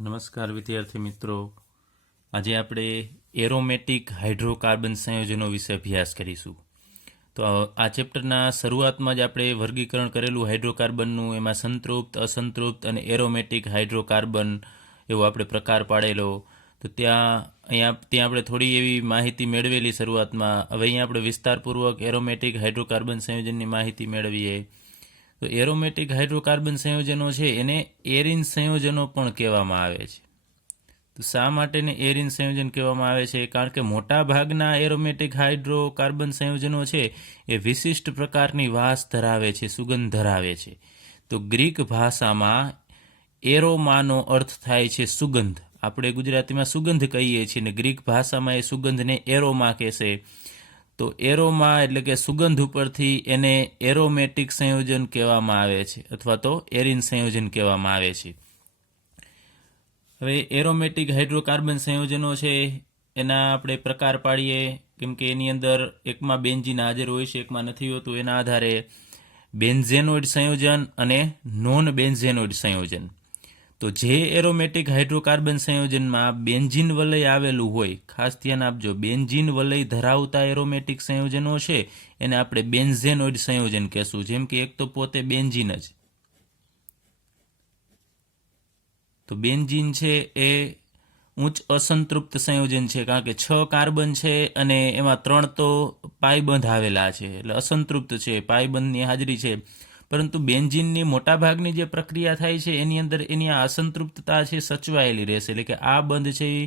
નમસ્કાર વિદ્યાર્થી મિત્રો, આજે આપણે એરોમેટિક હાઇડ્રોકાર્બન સંયોજનો વિશે અભ્યાસ કરીશું. તો આ ચેપ્ટરના શરૂઆતમાં જ આપણે વર્ગીકરણ કરેલું હાઇડ્રોકાર્બનનું, એમાં સંતૃપ્ત, અસંતૃપ્ત અને એરોમેટિક હાઇડ્રોકાર્બન એવો આપણે પ્રકાર પાડેલો. તો ત્યાં આપણે થોડી એવી માહિતી મેળવેલી શરૂઆતમાં. હવે અહીંયા આપણે વિસ્તારપૂર્વક એરોમેટિક હાઇડ્રોકાર્બન સંયોજનની માહિતી મેળવીએ. તો એરોમેટિક હાઇડ્રોકાર્બન સંયોજનો છે એને એરિન સંયોજનો પણ કહેવામાં આવે છે. તો શા માટેને એરિન સંયોજન કહેવામાં આવે છે? કારણ કે મોટા ભાગના એરોમેટિક હાઇડ્રોકાર્બન સંયોજનો છે એ વિશિષ્ટ પ્રકારની વાસ ધરાવે છે, સુગંધ ધરાવે છે. તો ગ્રીક ભાષામાં એરોમાનો અર્થ થાય છે સુગંધ. આપણે ગુજરાતીમાં સુગંધ કહીએ છીએ ને ગ્રીક ભાષામાં એ સુગંધને એરોમા કહેશે. તો એરોમા એટલે કે સુગંધ ઉપરથી એને એરોમેટિક સંયોજન કહેવામાં આવે છે, અથવા તો એરિન સંયોજન કહેવામાં આવે છે. હવે એરોમેટિક હાઇડ્રોકાર્બન સંયોજનો છે એના આપણે પ્રકાર પાડીએ, કેમ કે એની અંદર એકમાં બેન્ઝીન હાજર હોય છે, એકમાં નથી હોતું. એના આધારે બેન્ઝેનોઇડ સંયોજન અને નોન બેન્ઝેનોઇડ સંયોજન. તો જે એરોમેટિક હાઇડ્રોકાર્બન સંયોજનમાં બેન્ઝીન વલય આવેલું હોય, ખાસ ધ્યાન આપજો, બેન્ઝીન વલય ધરાવતા એરોમેટિક સંયોજનો છે એને આપણે બેન્ઝેનોઇડ સંયોજન કહેશું. જેમ કે એક તો પોતે બેન્ઝીન જ. તો બેન્ઝીન છે એ ઉચ્ચ અસંતૃપ્ત સંયોજન છે, કારણ કે 6 કાર્બન છે અને એમાં 3 તો પાયબંધ આવેલા છે, એટલે અસંતૃપ્ત છે, પાયબંધની હાજરી છે. પરંતુ બેન્ઝીનની મોટાભાગની જે પ્રક્રિયા થાય છે એની અંદર એની આ અસંતૃપ્તતા છે સચવાયેલી રહેશે, એટલે કે આ બંધ છે એ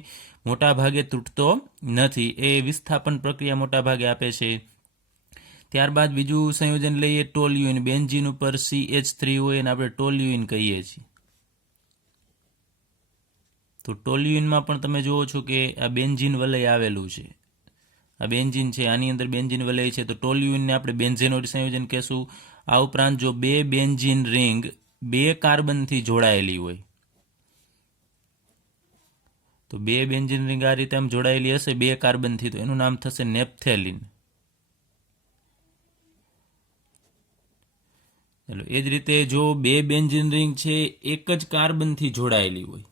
મોટાભાગે તૂટતો નથી. એ વિસ્થાપન પ્રક્રિયા મોટાભાગે આપે છે. ત્યારબાદ બીજું સંયોજન લઈએ ટોલ્યુઇન. બેન્ઝીન ઉપર CH3 હોય અને આપણે ટોલ્યુઇન કહીએ છીએ. તો ટોલ્યુઇનમાં પણ તમે જુઓ છો કે આ બેન્ઝીન વલય આવેલું છે. આ બેન્ઝીન છે, આની અંદર બેન્ઝીન વલય છે, તો ટોલ્યુઇનને આપણે બેન્ઝેનોઇડ સંયોજન કહેશું. આ ઉપરાંત જો 2 બેન્ઝીન રિંગ 2 કાર્બનથી જોડાયેલી હોય, તો 2 બેન્ઝીન રિંગ આ રીતે આમ જોડાયેલી હશે 2 કાર્બનથી, તો એનું નામ થશે નેપ્થેલિન. ચાલો, એ જ રીતે જો 2 બેન્ઝીન રિંગ છે એક જ કાર્બનથી જોડાયેલી હોય,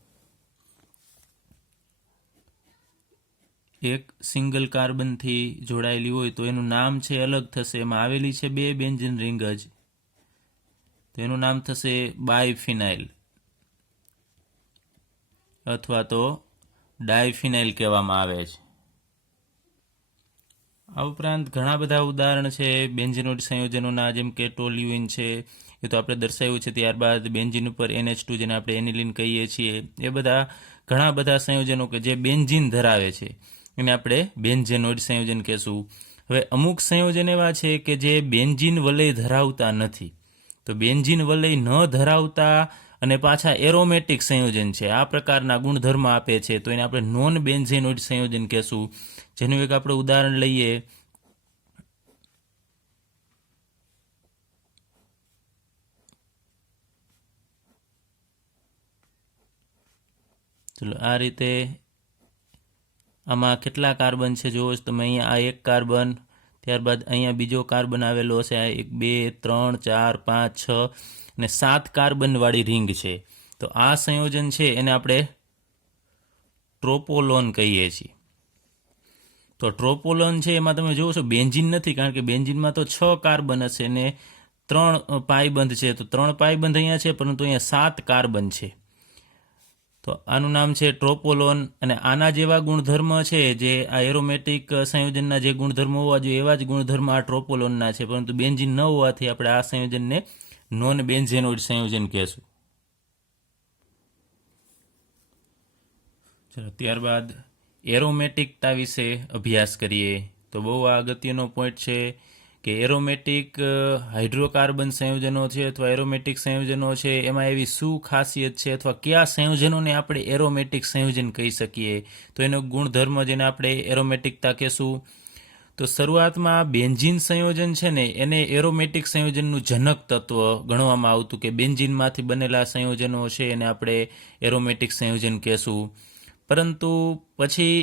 એક સિંગલ કાર્બનથી જોડાયેલી હોય, તો એનું નામ છે અલગ થશે. એમાં આવેલી છે 2 બેન્ઝીન રિંગ જ, તો એનું નામ થશે બાયફિનાઇલ અથવા તો ડાયફિનાઇલ કહેવામાં આવે છે. આ ઉપરાંત ઘણા બધા ઉદાહરણ છે બેન્ઝેનોઇડ સંયોજનોના, જેમ કે ટોલ્યુઇન છે, એ તો આપણે દર્શાવ્યું છે. ત્યારબાદ બેન્ઝીન ઉપર NH2 જેને આપણે એનિલિન કહીએ છીએ, એ બધા ઘણા બધા સંયોજનો કે જે બેન્ઝીન ધરાવે છે એને આપણે બેન્ઝેનોઇડ સંયોજન કહેશું. હવે અમુક સંયોજન એવા છે કે જે બેન્ઝીન વલય ધરાવતા નથી. તો બેન્ઝીન વલય ન ધરાવતા અને પાછા એરોમેટિક સંયોજન છે, આ પ્રકારના ગુણધર્મ આપે છે, તો એને આપણે નોન બેન્ઝેનોઇડ સંયોજન કહેશું. જેનું એક આપણે ઉદાહરણ લઈએ. ચલો, આ રીતે આમાં કેટલા કાર્બન છે જોવો છો તમે. અહીંયા આ 1 કાર્બન, ત્યારબાદ અહીંયા બીજો કાર્બન આવેલો હશે, આ 1 2 3 4 5 6 અને 7 કાર્બનવાળી રિંગ છે. તો આ સંયોજન છે એને આપણે ટ્રોપોલોન કહીએ છીએ. તો ટ્રોપોલોન છે એમાં તમે જુઓ છો બેન્ઝીન નથી, કારણ કે બેન્ઝીનમાં તો 6 કાર્બન હશે ને 3 પાયબંધ છે, તો 3 પાયબંધ અહીંયા છે, પરંતુ અહીંયા 7 કાર્બન છે. તો આનું નામ છે ટ્રોપોલોન. અને આના જેવા ગુણધર્મ છે, જે આ એરોમેટિક સંયોજનના જે ગુણધર્મો હોવા જોઈએ એવા જ ગુણધર્મ આ ટ્રોપોલોનના છે, પરંતુ બેન્ઝીન ન હોવાથી આપણે આ સંયોજનને નોન બેન્ઝેનોઇડ સંયોજન કહેશું. ચલો, ત્યારબાદ એરોમેટિકતા વિશે અભ્યાસ કરીએ. તો બહુ આ અગત્યનો પોઈન્ટ છે કે એરોમેટિક હાઇડ્રોકાર્બન સંયોજનો છે અથવા એરોમેટિક સંયોજનો છે, એમાં એવી શું ખાસિયત છે અથવા કયા સંયોજનોને આપણે એરોમેટિક સંયોજન કહી શકીએ, તો એનો ગુણધર્મ જેને આપણે એરોમેટિકતા કહેશું. તો શરૂઆતમાં બેન્ઝીન સંયોજન છે ને એને એરોમેટિક સંયોજનનું જનક તત્વ ગણવામાં આવતું, કે બેન્ઝીનમાંથી બનેલા સંયોજનો છે એને આપણે એરોમેટિક સંયોજન કહેશું. પરંતુ પછી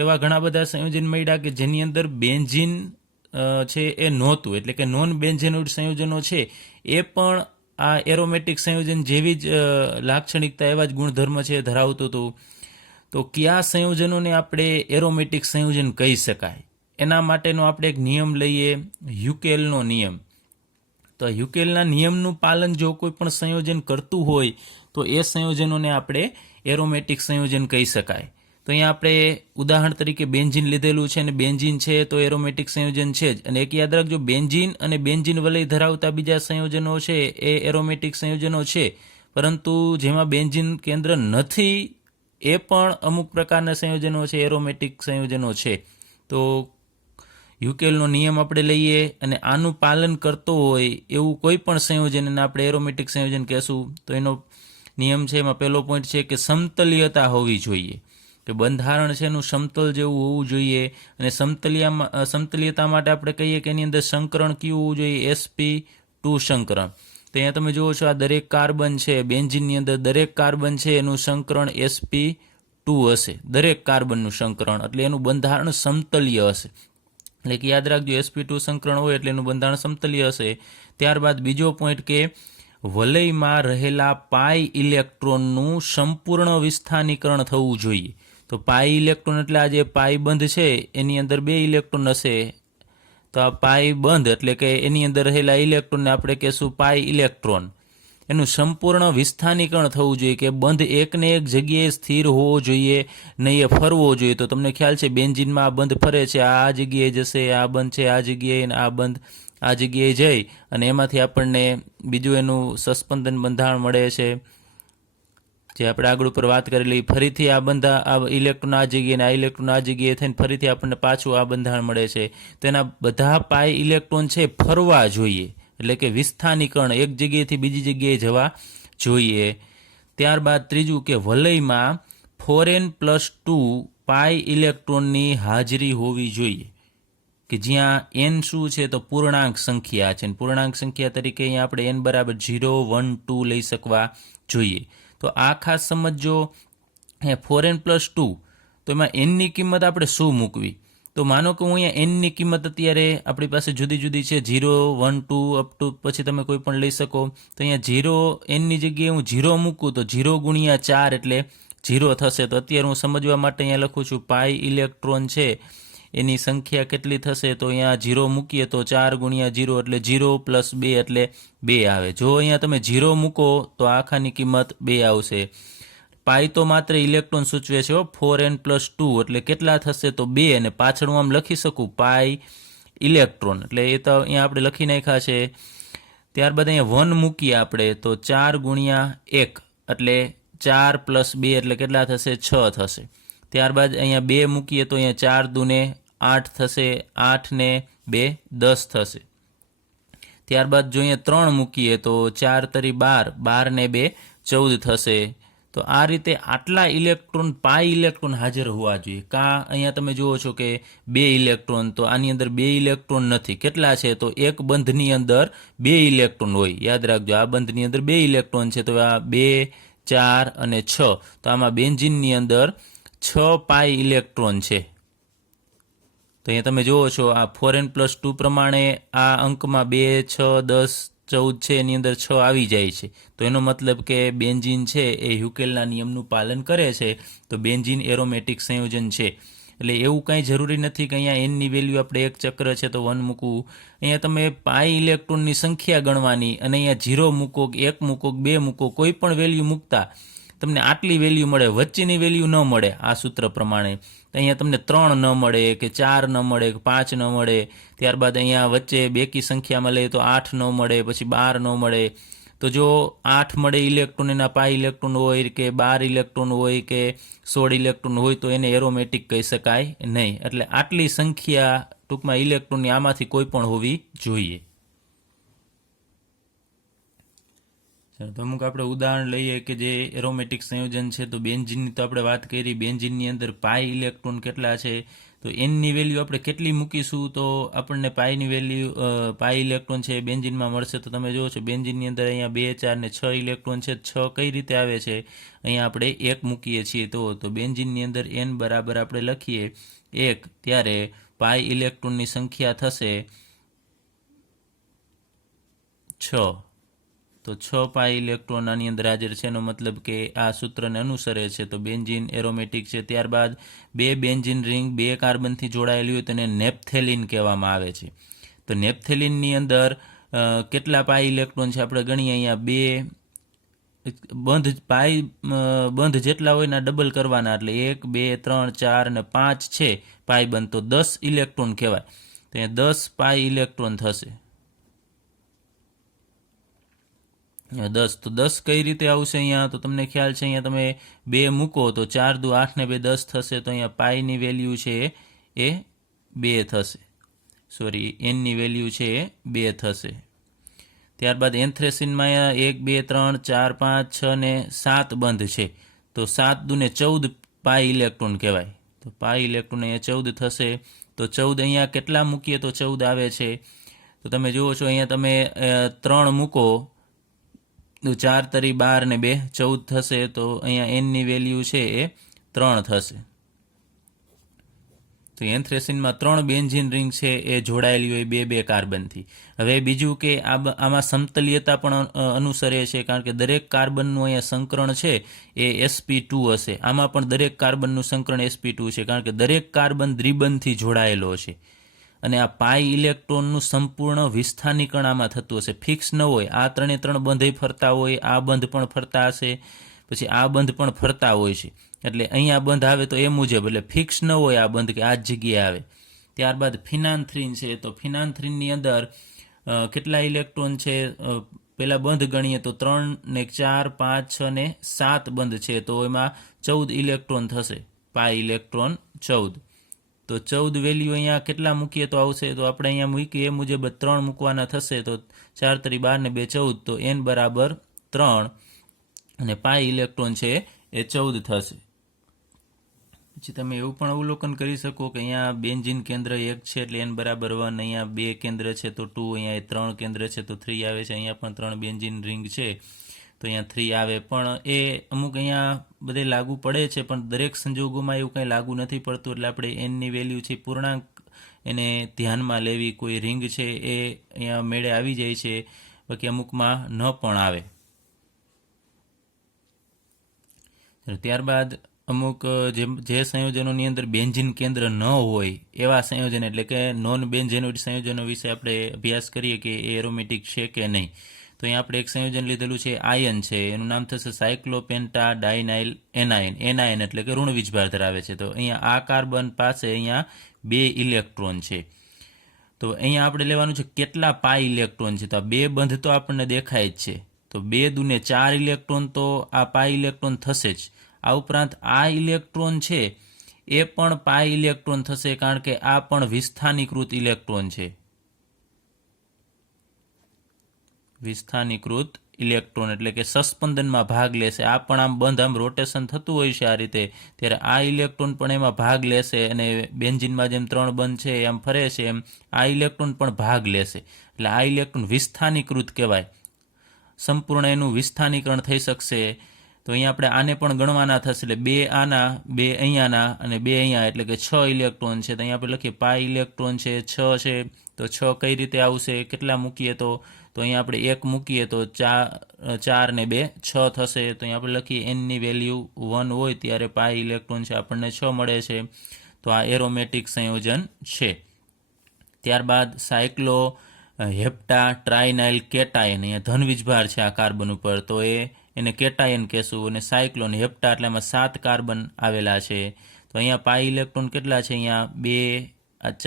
એવા ઘણા બધા સંયોજન મળ્યા કે જેની અંદર બેન્ઝીન છે એ નહોતું, એટલે કે નોન બેન્ઝેનોઇડ સંયોજનો છે એ પણ આ એરોમેટિક સંયોજન જેવી જ લાક્ષણિકતા, એવા જ ગુણધર્મ છે ધરાવતું હતું. તો કયા સંયોજનોને આપણે એરોમેટિક સંયોજન કહી શકાય? એના માટેનો આપણે એક નિયમ લઈએ, યુકેલનો નિયમ. તો યુકેલના નિયમનું પાલન જો કોઈ પણ સંયોજન કરતું હોય તો એ સંયોજનોને આપણે એરોમેટિક સંયોજન કહી શકાય. તો અહીંયા આપણે ઉદાહરણ તરીકે બેન્ઝીન લીધેલું છે, અને બેન્ઝીન છે તો એરોમેટિક સંયોજન છે જ. અને એક યાદ રાખજો, બેન્ઝીન અને બેન્ઝીન વલય ધરાવતા બીજા સંયોજનો છે એ એરોમેટિક સંયોજનો છે, પરંતુ જેમાં બેન્ઝીન કેન્દ્ર નથી એ પણ અમુક પ્રકારના સંયોજનો છે, એરોમેટિક સંયોજનો છે. તો યુકેલનો નિયમ આપણે લઈએ અને આનું પાલન કરતો હોય એવું કોઈ પણ સંયોજનને આપણે એરોમેટિક સંયોજન કહેશું. તો એનો નિયમ છે, એમાં પહેલો પોઈન્ટ છે કે સમતલીયતા હોવી જોઈએ, કે બંધારણ છે એનું સમતલ જેવું હોવું જોઈએ. અને સમતલીયતા માટે આપણે કહીએ કે એની અંદર સંકરણ કયું હોવું જોઈએ? sp2 સંકરણ. તો અહીંયા તમે જુઓ છો, આ દરેક કાર્બન છે બેન્ઝીનની અંદર, દરેક કાર્બન છે એનું સંકરણ sp2 હશે, દરેક કાર્બનનું સંકરણ, એટલે એનું બંધારણ સમતલીય હશે. એટલે કે યાદ રાખજો, sp2 સંકરણ હોય એટલે એનું બંધારણ સમતલીય હશે. ત્યારબાદ બીજો પોઈન્ટ કે વલયમાં રહેલા પાઈ ઇલેક્ટ્રોનનું સંપૂર્ણ વિસ્થાનીકરણ થવું જોઈએ. તો પાઈ ઇલેક્ટ્રોન એટલે આ જે પાઈ બંધ છે એની અંદર 2 ઇલેક્ટ્રોન હશે, તો આ પાઈ બંધ એટલે કે એની અંદર રહેલા ઇલેક્ટ્રોનને આપણે કહેશું પાઈ ઇલેક્ટ્રોન. એનું સંપૂર્ણ વિસ્થાનીકરણ થવું જોઈએ, કે બંધ એકને એક જગ્યાએ સ્થિર હોવો જોઈએ નહીં, એ ફરવો જોઈએ. તો તમને ખ્યાલ છે બેન્ઝીનમાં આ બંધ ફરે છે, આ જગ્યાએ જશે, આ બંધ છે આ જગ્યાએ, આ બંધ આ જગ્યાએ જઈ અને એમાંથી આપણને બીજું એનું સસ્પેન્શન બંધારણ મળે છે, જે આપણે આગળ ઉપર વાત કરેલી. ફરીથી આ ઇલેક્ટ્રોન આ જગ્યાએ ને આ ઇલેક્ટ્રોન આ જગ્યાએ થઈને ફરીથી આપણને પાછું આ બંધારણ મળે છે. તો એના બધા પાઈ ઇલેક્ટ્રોન છે ફરવા જોઈએ, એટલે કે વિસ્થાનીકરણ એક જગ્યાએથી બીજી જગ્યાએ જવા જોઈએ. ત્યારબાદ ત્રીજું કે વલયમાં 4n+2 પાઈ ઇલેક્ટ્રોનની હાજરી હોવી જોઈએ, કે જ્યાં n શું છે તો પૂર્ણાંક સંખ્યા છે, પૂર્ણાંક સંખ્યા તરીકે અહીંયા આપણે n બરાબર 0, 1, 2 લઈ શકવા જોઈએ. તો આ ખાસ સમજો, 4n+2, તો એમાં n ની કિંમત આપણે શું મૂકવી? તો માનો કે હું અહીંયા n ની કિંમત અત્યારે આપણી પાસે જુદી જુદી છે, 0, 1, 2 અપ ટુ પછી તમે કોઈ પણ લઈ શકો. તો અહીંયા 0 n ની જગ્યાએ હું 0 મૂકું તો 0 ગુણ્યા 4 એટલે 0 થશે. તો અત્યારે હું સમજવા માટે અહીંયા લખું છું, પાઈ ઇલેક્ટ્રોન છે એની સંખ્યા કેટલી થશે? તો અહીંયા 0 મૂકીએ તો 4 ગુણ્યા 0 એટલે 0 + 2 એટલે 2 આવે. જો અહીંયા તમે 0 મૂકો તો આખાની કિંમત 2 આવશે. પાઈ તો માત્ર ઇલેક્ટ્રોન સૂચવે છે, 4n+2 એટલે કેટલા થશે તો 2, અને પાછળ હું આમ લખી શકું પાઈ ઇલેક્ટ્રોન, એટલે એ તો અહીંયા આપણે લખી નાખ્યા છે. ત્યારબાદ અહીંયા 1 મૂકીએ આપણે તો 4 ગુણ્યા 1 એટલે 4 + 2 એટલે કેટલા થશે? 6 થશે. ત્યારબાદ અહીંયા 2 મૂકીએ તો અહીંયા 4 દૂને 8 થશે, 8 ને 2 10 થશે. ત્યારબાદ જો અહીંયા 3 મૂકીએ તો 4 તરી 12, 12 ને 2 14 થશે. તો આ રીતે આટલા ઇલેક્ટ્રોન પાઈ ઇલેક્ટ્રોન હાજર હોવા જોઈએ. અહીંયા તમે જુઓ છો કે 2 ઇલેક્ટ્રોન, તો આની અંદર 2 ઇલેક્ટ્રોન નથી. કેટલા છે? તો એક બંધની અંદર 2 ઇલેક્ટ્રોન હોય. યાદ રાખજો, આ બંધની અંદર 2 ઇલેક્ટ્રોન છે, તો આ 2, 4 અને 6. તો આમાં બેન્ઝીનની અંદર 6 પાઈ ઇલેક્ટ્રોન છે. તો અહીંયા તમે જુઓ છો, આ 4n+2 પ્રમાણે આ અંકમાં 2, 6, 10, 14 છે, એની અંદર 6 આવી જાય છે. તો એનો મતલબ કે બેન્ઝીન છે એ યુકેલના નિયમનું પાલન કરે છે, તો બેન્ઝીન એરોમેટિક સંયોજન છે. એટલે એવું કાંઈ જરૂરી નથી કે અહીંયા n ની વેલ્યુ આપણે એક ચક્ર છે તો 1 મૂકવું. અહીંયા તમે પાઈ ઇલેક્ટ્રોનની સંખ્યા ગણવાની, અને અહીંયા 0 મૂકો, 1 મૂકો, 2 મૂકો, કોઈ પણ વેલ્યુ મૂકતા તમને આટલી વેલ્યુ મળે, વચ્ચેની વેલ્યુ ન મળે આ સૂત્ર પ્રમાણે. અહીંયા તમને 3 ન મળે, કે 4 ન મળે, કે 5 ન મળે. ત્યારબાદ અહીંયા વચ્ચે બેકી સંખ્યામાં લઈએ તો 8 ન મળે, પછી 12 ન મળે. તો જો 8 મળે ઇલેક્ટ્રોન, એના પાઈ ઇલેક્ટ્રોન હોય, કે 12 ઇલેક્ટ્રોન હોય, કે 16 ઇલેક્ટ્રોન હોય, તો એને એરોમેટિક કહી શકાય નહીં. એટલે આટલી સંખ્યા ટૂંકમાં ઇલેક્ટ્રોનની આમાંથી કોઈ પણ હોવી જોઈએ. તો અમુક આપણે ઉદાહરણ લઈએ કે જે એરોમેટિક સંયોજન છે. તો બેન્ઝીનની તો આપણે વાત કરી, બેન્ઝીનની અંદર પાઈ ઇલેક્ટ્રોન કેટલા છે? તો એનની વેલ્યુ આપણે કેટલી મૂકીશું તો આપણને પાઈની વેલ્યુ, પાઈ ઇલેક્ટ્રોન છે બેન્ઝીનમાં મળશે? તો તમે જુઓ છો, બેન્ઝીનની અંદર અહીંયા 2, 4 ને 6 ઇલેક્ટ્રોન છે. 6 કઈ રીતે આવે છે? અહીંયા આપણે 1 મૂકીએ છીએ તો બેન્ઝીનની અંદર n બરાબર આપણે લખીએ 1, ત્યારે પાઈ ઇલેક્ટ્રોનની સંખ્યા થશે 6. તો 6 પાઈ ઇલેક્ટ્રોન આની અંદર હાજર છે, એનો મતલબ કે આ સૂત્રને અનુસરે છે. તો બેન્ઝીન એરોમેટિક છે. ત્યારબાદ 2 બેન્ઝીન રિંગ 2 કાર્બનથી જોડાયેલી હોય તેને નેપ્થેલિન કહેવામાં આવે છે. તો નેપ્થેલિનની અંદર કેટલા પાઈ ઇલેક્ટ્રોન છે આપણે ગણીએ. અહીંયા 2 બંધ જેટલા હોય ને ડબલ કરવાના, એટલે 1 2 3 4 અને 5 છે પાઈ બંધ, તો 10 ઇલેક્ટ્રોન કહેવાય. તો અહીંયા 10 પાઈ ઇલેક્ટ્રોન થશે. 10 તો 10 કઈ રીતે આવશે અહીંયા? તો તમને ખ્યાલ છે, અહીંયા તમે 2 મૂકો તો 4 દુ 8 ને 2 10 થશે. તો અહીંયા પાઈની વેલ્યુ છે એ 2 થશે. સોરી, એનની વેલ્યુ છે એ 2 થશે. ત્યારબાદ એન્થ્રેસિનમાં 1 2 3 4 5 6 ને 7 બંધ છે. તો 7 દુ ને 14 પાઈ ઇલેક્ટ્રોન કહેવાય. તો પાઈ ઇલેક્ટ્રોન અહીંયા 14 થશે. તો 14 અહીંયા કેટલા મૂકીએ તો 14 આવે છે? તો તમે જુઓ છો, અહીંયા તમે 3 મૂકો તો 4 તરી 12 ને 2 14 થશે. તો અહીંયા એનની વેલ્યુ છે એ 3 થશે. તો એન્થ્રેસિનમાં 3 બેન્ઝીન રિંગ છે એ જોડાયેલી હોય 2 કાર્બનથી. હવે બીજું કે આમાં સમતલીયતા પણ અનુસરે છે, કારણ કે દરેક કાર્બનનું અહીંયા સંકરણ છે એ sp2 હશે. આમાં પણ દરેક કાર્બનનું સંકરણ sp2 છે, કારણ કે દરેક કાર્બન દ્વિબંધથી જોડાયેલો છે. અને આ પાઈ ઇલેક્ટ્રોનનું સંપૂર્ણ વિસ્થાનીકરણ આમાં થતું હશે, ફિક્સ ન હોય. આ 3 બંધ ફરતા હોય, આ બંધ પણ ફરતા હશે, પછી આ બંધ પણ ફરતા હોય છે. એટલે અહીંયા બંધ આવે તો એ મુજબ, એટલે ફિક્સ ન હોય આ બંધ કે આ જ જગ્યાએ આવે. ત્યારબાદ ફિનાન્થ્રીન છે. તો ફિનાન્થ્રીનની અંદર કેટલા ઇલેક્ટ્રોન છે? પહેલાં બંધ ગણીએ તો 3 ને 4 5 6 ને 7 બંધ છે. તો એમાં 14 ઇલેક્ટ્રોન થશે, પાઈ ઇલેક્ટ્રોન 14. તો 14 વેલ્યુ અહીંયા કેટલા મૂકીએ તો આવશે? તો આપણે અહીંયા મૂકીએ એ મુજબ 3 મૂકવાના થશે. તો 4 તરી 12 ને 2 14. તો n બરાબર 3 અને પાઈ ઇલેક્ટ્રોન છે એ 14 થશે. પછી તમે એવું પણ અવલોકન કરી શકો કે અહીંયા બેન્ઝીન કેન્દ્ર 1 છે એટલે n બરાબર 1, અહીંયા 2 કેન્દ્ર છે તો 2, અહીંયા 3 કેન્દ્ર છે તો 3 આવે છે. અહીંયા પણ 3 બેન્ઝીન રિંગ છે તો અહીંયા 3 આવે. પણ એ અમુક અહીંયા બધે લાગુ પડે છે, પણ દરેક સંજોગોમાં એવું કંઈ લાગુ નથી પડતું. એટલે આપણે એનની વેલ્યુ છે પૂર્ણાંક એને ધ્યાનમાં લેવી. કોઈ રિંગ છે એ અહીંયા મેળે આવી જાય છે, બાકી અમુકમાં ન પણ આવે. ત્યારબાદ અમુક જે સંયોજનોની અંદર બેન્ઝીન કેન્દ્ર ન હોય એવા સંયોજન, એટલે કે નોન બેન્ઝેનોઇડ સંયોજનો વિશે આપણે અભ્યાસ કરીએ કે એ એરોમેટિક છે કે નહીં. તો અહીંયા આપણે એક સંયોજન લીધેલું છે, આયન છે, એનું નામ થશે સાયક્લોપેન્ટા ડાયનાઇલ એનાયન. એનાયન એટલે કે ઋણ વીજભાર ધરાવે છે. તો અહીંયા આ કાર્બન પાસે અહીંયા 2 ઇલેક્ટ્રોન છે. તો અહીંયા આપણે લેવાનું છે કેટલા પાઈ ઇલેક્ટ્રોન છે. તો આ 2 બંધ તો આપણને દેખાય જ છે. તો 2 દુને 4 ઇલેક્ટ્રોન તો આ પાઈ ઇલેક્ટ્રોન થશે જ. આ ઉપરાંત આ ઇલેક્ટ્રોન છે એ પણ પાઈ ઇલેક્ટ્રોન થશે, કારણ કે આ પણ વિસ્થાનીકૃત ઇલેક્ટ્રોન છે. વિસ્થાનીકૃત ઇલેક્ટ્રોન એટલે કે સસ્પંદનમાં ભાગ લેશે. આ પણ આમ બંધ, આમ રોટેશન થતું હોય છે આ રીતે, ત્યારે આ ઇલેક્ટ્રોન પણ એમાં ભાગ લેશે. અને બેન્ઝીનમાં જેમ 3 બંધ છે એમ ફરે છે, એમ આ ઇલેક્ટ્રોન પણ ભાગ લેશે. એટલે આ ઇલેક્ટ્રોન વિસ્થાનીકૃત કહેવાય. સંપૂર્ણ એનું વિસ્થાનીકરણ થઈ શકશે. તો અહીંયા આપણે આને પણ ગણવાના થશે. એટલે 2 આના, 2 અહીંયાના અને 2 અહીંયા, એટલે કે 6 ઇલેક્ટ્રોન છે. તો અહીંયા આપણે લખીએ પાઈ ઇલેક્ટ્રોન છે 6 છે. તો 6 કઈ રીતે આવશે? કેટલા મૂકીએ તો અહીંયા આપણે 1 મૂકીએ તો 4 ને 2 6 થશે. તો અહીંયા આપણે લખીએ એનની વેલ્યુ 1 હોય ત્યારે પાઈ ઇલેક્ટ્રોન છે આપણને 6 મળે છે. તો આ એરોમેટિક સંયોજન છે. ત્યારબાદ સાયક્લો હેપ્ટા ટ્રાઇનાઇલ કેટાયન, અહીંયા ધન વીજભાર છે આ કાર્બન ઉપર, તો એને કેટાયન કહેશું. અને સાયક્લોન હેપ્ટા એટલે એમાં 7 કાર્બન આવેલા છે. તો અહીંયા પાઈ ઇલેક્ટ્રોન કેટલા છે? અહીંયા 2,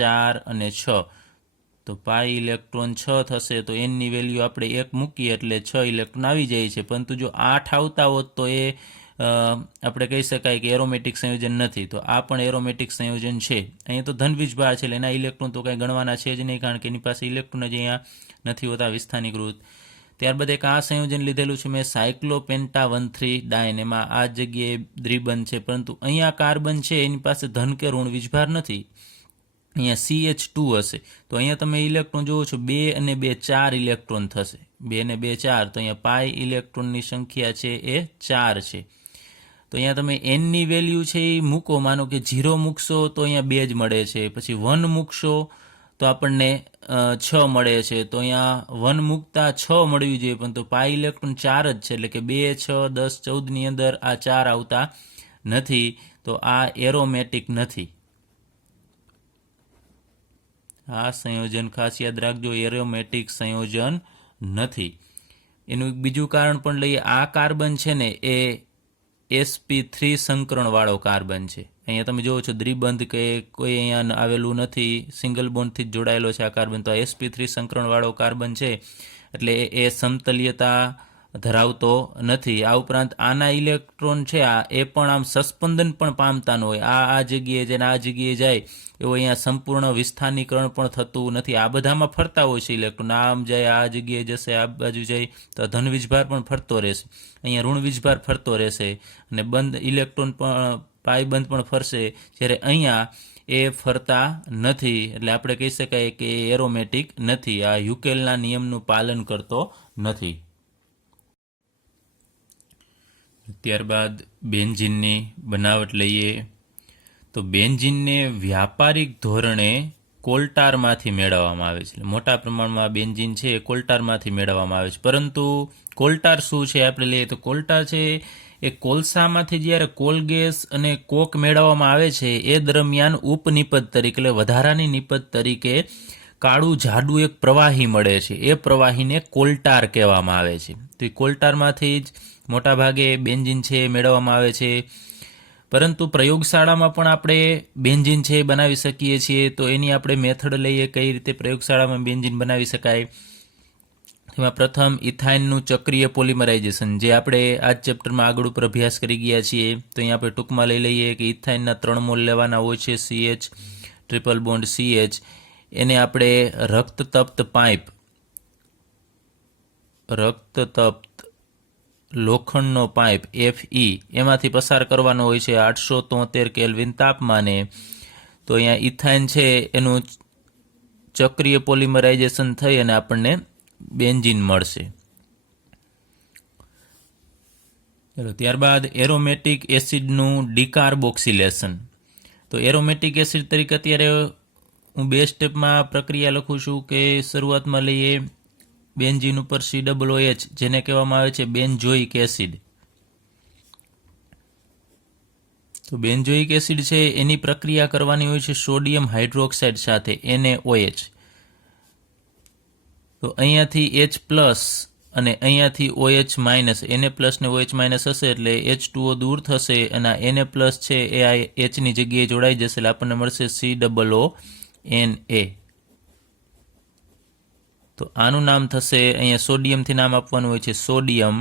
4 અને 6. તો પાઈ ઇલેક્ટ્રોન 6 થશે. તો એનની વેલ્યુ આપણે 1 મૂકીએ એટલે 6 ઇલેક્ટ્રોન આવી જાય છે. પરંતુ જો 8 આવતા હોત તો એ આપણે કહી શકાય કે એરોમેટિક સંયોજન નથી. તો આ પણ એરોમેટિક સંયોજન છે. અહીંયા તો ધન વીજભાર છે એટલે એના ઇલેક્ટ્રોન તો કંઈ ગણવાના છે જ નહીં, કારણ કે એની પાસે ઇલેક્ટ્રોન જ અહીંયા નથી હોતા વિસ્થાનીકૃત. ત્યારબાદ એક આ સંયોજન લીધેલું છે મેં, સાયક્લોપેન્ટા 1,3 ડાયન. એમાં આ જગ્યાએ દ્વિબંધ છે, પરંતુ અહીંયા કાર્બન છે એની પાસે ધન કે ઋણ વીજભાર નથી. અહીંયા CH2 હશે. તો અહીંયા તમે ઇલેક્ટ્રોન જુઓ છો 2 અને 2 4 ઇલેક્ટ્રોન થશે. 2 અને 2 4. તો અહીંયા પાઈ ઇલેક્ટ્રોનની સંખ્યા છે એ 4 છે. તો અહીંયા તમે એનની વેલ્યુ છે એ મૂકો. માનો કે 0 મૂકશો તો અહીંયા 2 જ મળે છે, પછી 1 મૂકશો તો આપણને 6 મળે છે. તો અહીંયા 1 મૂકતા 6 મળવી જોઈએ, પણ તો પાઈ ઇલેક્ટ્રોન 4 જ છે, એટલે કે 2, 6, 10, 14 ની અંદર આ 4 આવતા નથી. તો આ એરોમેટિક નથી. આ સંયોજન ખાસ યાદ રાખજો, એરોમેટિક સંયોજન નથી. એનું બીજું કારણ પણ લઈએ. આ કાર્બન છે ને એ sp3 સંકરણવાળો કાર્બન છે. અહીંયા તમે જોવો છો દ્વિબંધ કે કોઈ અહીંયા આવેલું નથી, સિંગલ બોન્ડથી જ જોડાયેલો છે આ કાર્બન. તો આ sp3 સંકરણવાળો કાર્બન છે, એટલે એ સમતલીયતા ધરાવતો નથી. આ ઉપરાંત આના ઇલેક્ટ્રોન છે એ પણ આમ સસ્પંદન પણ પામતા ન હોય. આ જગ્યાએ જઈને આ જગ્યાએ જાય એવું અહીંયા સંપૂર્ણ વિસ્થાનીકરણ પણ થતું નથી. આ બધામાં ફરતા હોય છે ઇલેક્ટ્રોન. આમ જાય, આ જગ્યાએ જશે, આ બાજુ જાય, તો ધન વીજભાર પણ ફરતો રહેશે. અહીંયા ઋણ વીજભાર ફરતો રહેશે અને બંધ ઇલેક્ટ્રોન પણ પાયબંધ પણ ફરશે, જ્યારે અહીંયા એ ફરતા નથી. એટલે આપણે કહી શકાય કે એરોમેટિક નથી. આ યુકેલના નિયમનું પાલન કરતો નથી. ત્યારબાદ બેન્ઝીનની બનાવટ લઈએ. તો બેન્ઝીનને વ્યાપારિક ધોરણે કોલ્ટારમાંથી મેળવવામાં આવે છે. મોટા પ્રમાણમાં બેન્ઝીન છે એ કોલ્ટારમાંથી મેળવવામાં આવે છે. પરંતુ કોલ્ટાર શું છે આપણે લઈએ તો કોલ્ટાર છે એ કોલસામાંથી જ્યારે કોલ ગેસ અને કોક મેળવવામાં આવે છે એ દરમિયાન ઉપનિપજ તરીકે, એટલે વધારાની નિપજ તરીકે કાળું જાડું એક પ્રવાહી મળે છે. એ પ્રવાહીને કોલ્ટાર કહેવામાં આવે છે. તો એ કોલ્ટારમાંથી જ મોટાભાગે બેન્ઝીન છે મેળવવામાં આવે છે. પરંતુ પ્રયોગશાળામાં પણ આપણે બેન્ઝીન છે બનાવી શકીએ છીએ. તો એની આપણે મેથડ લઈએ, કઈ રીતે પ્રયોગશાળામાં બેન્ઝીન બનાવી શકાય. તેમાં પ્રથમ ઇથાઇનનું ચક્રીય પોલિમરાઇઝેશન, જે આપણે આ જ ચેપ્ટરમાં આગળ ઉપર અભ્યાસ કરી ગયા છીએ. તો અહીંયા આપણે ટૂંકમાં લઈ લઈએ કે ઇથાઇનના 3 મોલ લેવાના હોય છે, CH ટ્રિપલ બોન્ડ CH. એને આપણે રક્તતપ્ત લોખંડનો પાઇપ Fe એમાંથી પસાર કરવાનો હોય છે 873 કેલ્વિન તાપમાને. તો અહીંયા ઇથાઇન છે એનું ચક્રીય પોલિમરાઇઝેશન થઈ અને આપણને બેન્ઝીન મળશે. ચલો ત્યારબાદ એરોમેટિક એસિડનું ડિકાર્બોક્સિલેશન. તો એરોમેટિક એસિડ તરીકે અત્યારે હું 2 સ્ટેપમાં પ્રક્રિયા લખું છું. કે શરૂઆતમાં લઈએ બેન્ઝીન ઉપર COOH, જેને કહેવામાં આવે છે બેન્ઝોઇક એસિડ. તો બેન્ઝોઇક એસિડ છે એની પ્રક્રિયા કરવાની હોય છે સોડિયમ હાઇડ્રોક્સાઇડ સાથે NaOH. તો અહીંયાથી H+ અને અહીંયાથી OH-, Na+ ને OH- હશે એટલે H2O દૂર થશે અને Na+ છે એ આ Hની જગ્યાએ જોડાઈ જશે એટલે આપણને મળશે COONA. તો આનું નામ થશે, અહીંયા સોડિયમથી નામ આપવાનું હોય છે સોડિયમ,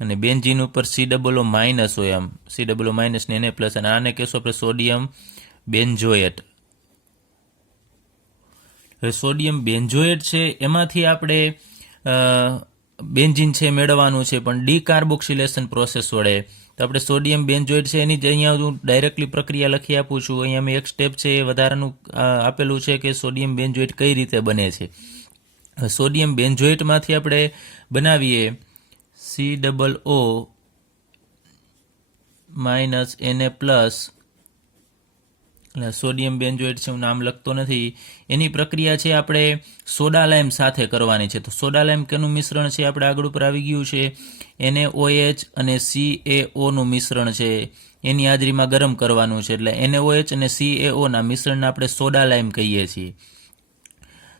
અને બેન્ઝીન ઉપર COO- હોય, આમ COO- ને Na+, અને આને કહેશું આપણે સોડિયમ બેન્ઝોએટ. હવે સોડિયમ બેન્ઝોએટ છે એમાંથી આપણે બેન્ઝીન છે મેળવવાનું છે, પણ ડીકાર્બોક્સિલેશન પ્રોસેસ વડે. તો આપણે સોડિયમ બેન્ઝોએટ છે એની જ અહીંયા હું ડાયરેક્ટલી પ્રક્રિયા લખી આપું છું. અહીંયા મેં એક સ્ટેપ છે એ વધારાનું આપેલું છે કે સોડિયમ બેન્ઝોએટ કઈ રીતે બને છે. સોડિયમ બેન્ઝોએટમાંથી આપણે બનાવીએ COO- Na+, સોડિયમ બેન્ઝોએટ છે, હું નામ લખતો નથી. એની પ્રક્રિયા છે આપણે સોડા લાઇમ સાથે કરવાની છે. તો સોડા લાઇમ કેનું મિશ્રણ છે આપણે આગળ ઉપર આવી ગયું છે, NaOH અને CaOનું મિશ્રણ છે. એની હાજરીમાં ગરમ કરવાનું છે, એટલે NaOH અને CaOના મિશ્રણને આપણે સોડા લાઇમ કહીએ છીએ.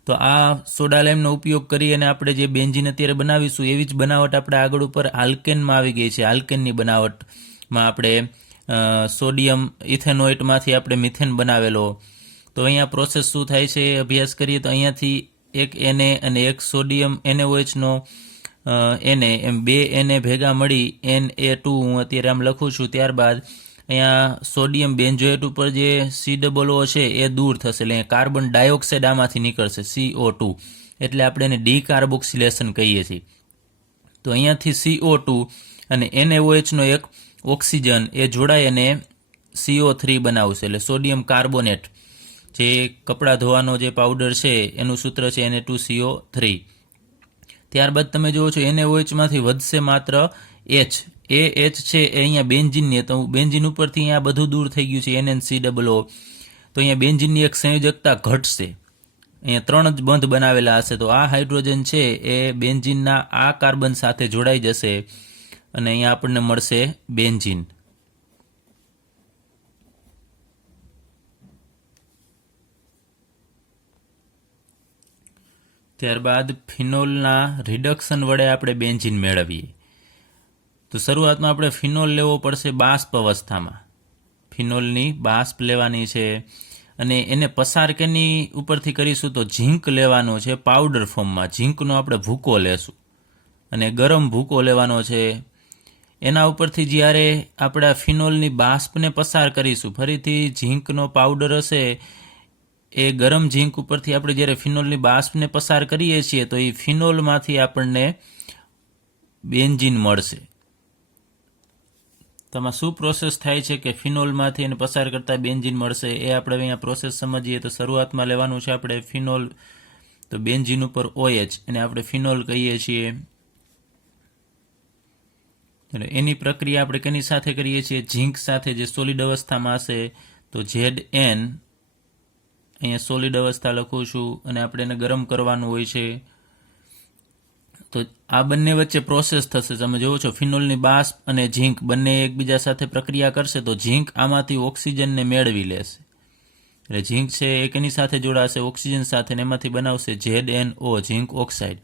તો આ સોડા લાઇમનો ઉપયોગ કરી અને આપણે જે બેન્ઝીન અત્યારે બનાવીશું એવી જ બનાવટ આપણે આગળ ઉપર આલ્કેનમાં આવી ગઈ છે. આલ્કેનની બનાવટમાં આપણે સોડિયમ ઇથેનોઇટમાંથી આપણે મિથેન બનાવેલો. તો અહીંયા પ્રોસેસ શું થાય છે અભ્યાસ કરીએ તો અહીંયાથી એક Na અને એક સોડિયમ NaOH Na, એમ 2 Na ભેગા મળી Na2 હું અત્યારે આમ લખું છું. ત્યારબાદ અહીંયા સોડિયમ બેન્ઝોએટ ઉપર જે COO છે એ દૂર થશે, એટલે કાર્બન ડાયોક્સાઇડ આમાંથી નીકળશે CO2, એટલે આપણે એને ડીકાર્બોક્સિલેશન કહીએ છીએ. તો અહીંયાથી CO2 અને NaOH એક ઓક્સિજન એ જોડાય અને CO3 બનાવશે, એટલે સોડિયમ કાર્બોનેટ, જે કપડાં ધોવાનો જે પાવડર છે એનું સૂત્ર છે Na2CO3. ત્યારબાદ તમે જુઓ છો NaOHમાંથી વધશે માત્ર H. એ H છે એ અહીંયા બેન્ઝીનની, તો બેન્ઝીન ઉપરથી અહીંયા બધું દૂર થઈ ગયું છે NnCOO. તો તો અહીંયા બેન્ઝીનની એક સંયોજકતા ઘટશે. અહીંયા 3 જ બંધ બનાવેલા હશે, તો આ હાઇડ્રોજન છે એ બેન્ઝીનના આ કાર્બન સાથે જોડાઈ જશે અને અહીંયા આપણને મળશે બેન્ઝીન. ત્યારબાદ ફિનોલના રિડક્શન વડે આપણે બેન્ઝીન મેળવીએ. તો શરૂઆતમાં આપણે ફિનોલ લેવો પડશે બાષ્પ અવસ્થામાં. ફિનોલની બાષ્પ લેવાની છે અને એને પસાર કેની ઉપરથી કરીશું તો ઝીંક લેવાનો છે પાવડર ફોર્મમાં. ઝીંકનો આપણે ભૂકો લેશું અને ગરમ ભૂકો લેવાનો છે. એના ઉપરથી જ્યારે આપણે ફિનોલની બાષ્પને પસાર કરીશું, ફરીથી ઝીંકનો પાવડર હશે એ ગરમ ઝીંક ઉપરથી આપણે જ્યારે ફિનોલની બાષ્પને પસાર કરીએ છીએ તો એ ફિનોલમાંથી આપણને બેન્ઝીન મળશે. તો આમાં શું પ્રોસેસ થાય છે કે ફિનોલમાંથી એને પસાર કરતાં બેન્ઝીન મળશે એ આપણે અહીંયા પ્રોસેસ સમજીએ. તો શરૂઆતમાં લેવાનું છે આપણે ફિનોલ, તો બેન્ઝીન ઉપર OH એને આપણે ફિનોલ કહીએ છીએ. એની પ્રક્રિયા આપણે કેની સાથે કરીએ છીએ? ઝીંક સાથે, જે સોલિડ અવસ્થામાં હશે. તો ZN અહીંયા સોલિડ અવસ્થા લખું છું અને આપણે એને ગરમ કરવાનું હોય છે. તો આ બંને વચ્ચે પ્રોસેસ થશે. તમે જુઓ છો ફિનોલની બાષ્પ અને ઝીંક બંને એકબીજા સાથે પ્રક્રિયા કરશે તો ઝીંક આમાંથી ઓક્સિજનને મેળવી લેશે. એટલે ઝીંક છે એ એની સાથે જોડાશે ઓક્સિજન સાથે અને એમાંથી બનાવશે ZNO, ઝીંક ઓક્સાઇડ.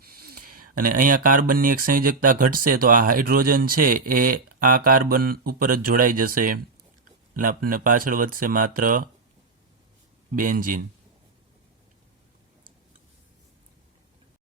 અને અહીંયા કાર્બનની એક સંયોજકતા ઘટશે તો આ હાઇડ્રોજન છે એ આ કાર્બન ઉપર જ જોડાઈ જશે એટલે આપણને પાછળ વધશે માત્ર બેન્ઝીન.